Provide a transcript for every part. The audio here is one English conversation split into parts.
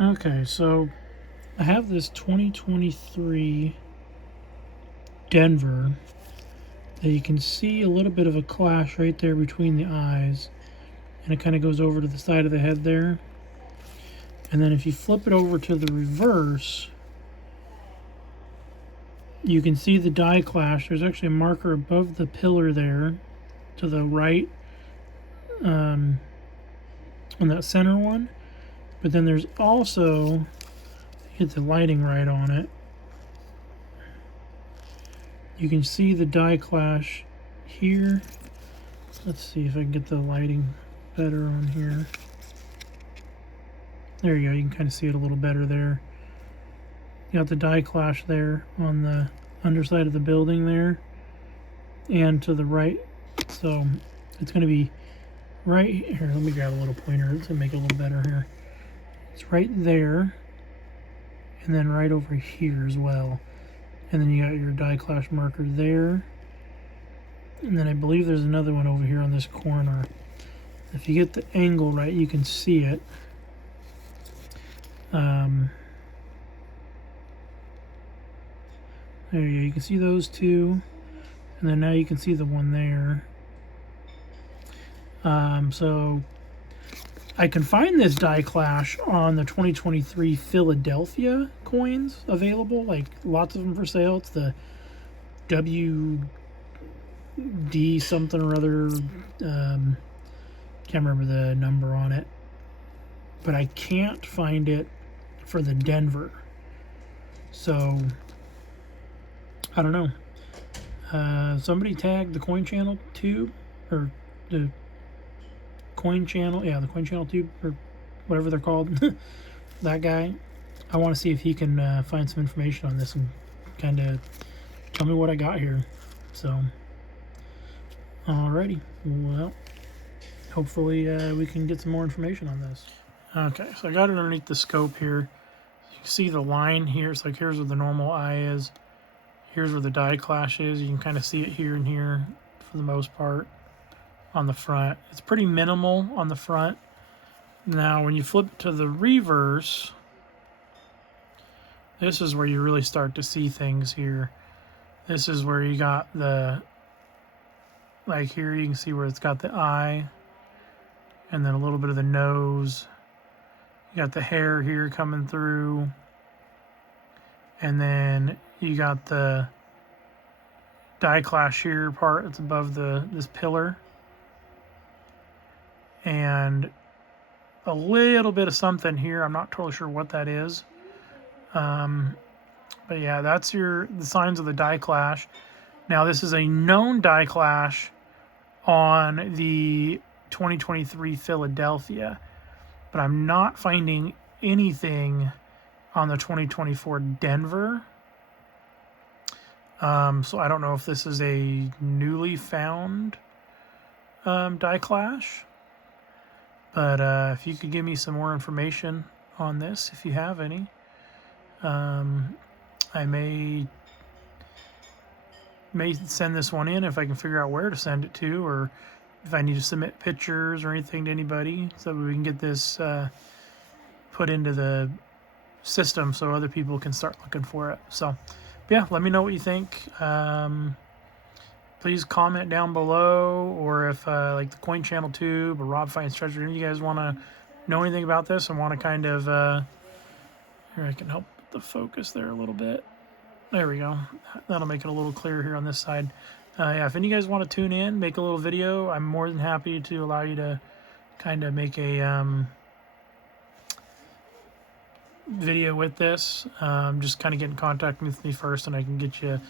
Okay, so I have this 2023 Denver that you can see a little bit of a clash right there between the eyes, and it kind of goes over to the side of the head there. And then if you flip it over to the reverse, you can see the die clash. There's actually a marker above the pillar there to the right on that center one. But then there's also, get the lighting right on it, you can see the die clash here. Let's see if I can get the lighting better on here. There you go, you can kind of see it a little better there. You got the die clash there on the underside of the building there and to the right. So it's going to be right here. Let me grab a little pointer to make it a little better here. It's right there and then right over here as well. And then you got your die clash marker there. And then I believe there's another one over here on this corner. If you get the angle right, you can see it. There you go. You can see those two. And then now you can see the one there. So I can find this die clash on the 2023 Philadelphia coins available. Like lots of them for sale. It's the WD something or other. Can't remember the number on it. But I can't find it for the Denver. So I don't know. Somebody tagged the Coin Channel tube, or the Coin Channel, yeah, the Coin Channel tube, or whatever they're called. That guy. I want to see if he can find some information on this and kind of tell me what I got here. So, alrighty. Well, hopefully we can get some more information on this. Okay, so I got it underneath the scope here. You can see the line here. It's like here's where the normal eye is. Here's where the die clash is. You can kind of see it here and here for the most part on the front. It's pretty minimal on the front. Now, when you flip to the reverse, this is where you really start to see things here. This is where you got the, like here you can see where it's got the eye and then a little bit of the nose. You got the hair here coming through. And then you got the die clash here part that's above this pillar. And a little bit of something here. I'm not totally sure what that is. But yeah, that's the signs of the die clash. Now this is a known die clash on the 2023 Philadelphia, but I'm not finding anything on the 2024 Denver. So I don't know if this is a newly found die clash. But if you could give me some more information on this, if you have any, I may send this one in if I can figure out where to send it to, or if I need to submit pictures or anything to anybody so we can get this put into the system so other people can start looking for it. So yeah, let me know what you think. Please comment down below, or if like the Coin Channel tube or Rob Finds Treasure, if you guys want to know anything about this and want to kind of here, I can help the focus there a little bit. There we go. That'll make it a little clearer here on this side. Yeah, if any of you guys want to tune in, make a little video, I'm more than happy to allow you to kind of make a video with this. Just kind of get in contact with me first, and I can get you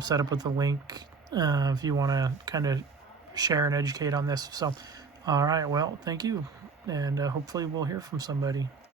set up with the link if you want to kind of share and educate on this. So, all right, well, thank you, and hopefully we'll hear from somebody.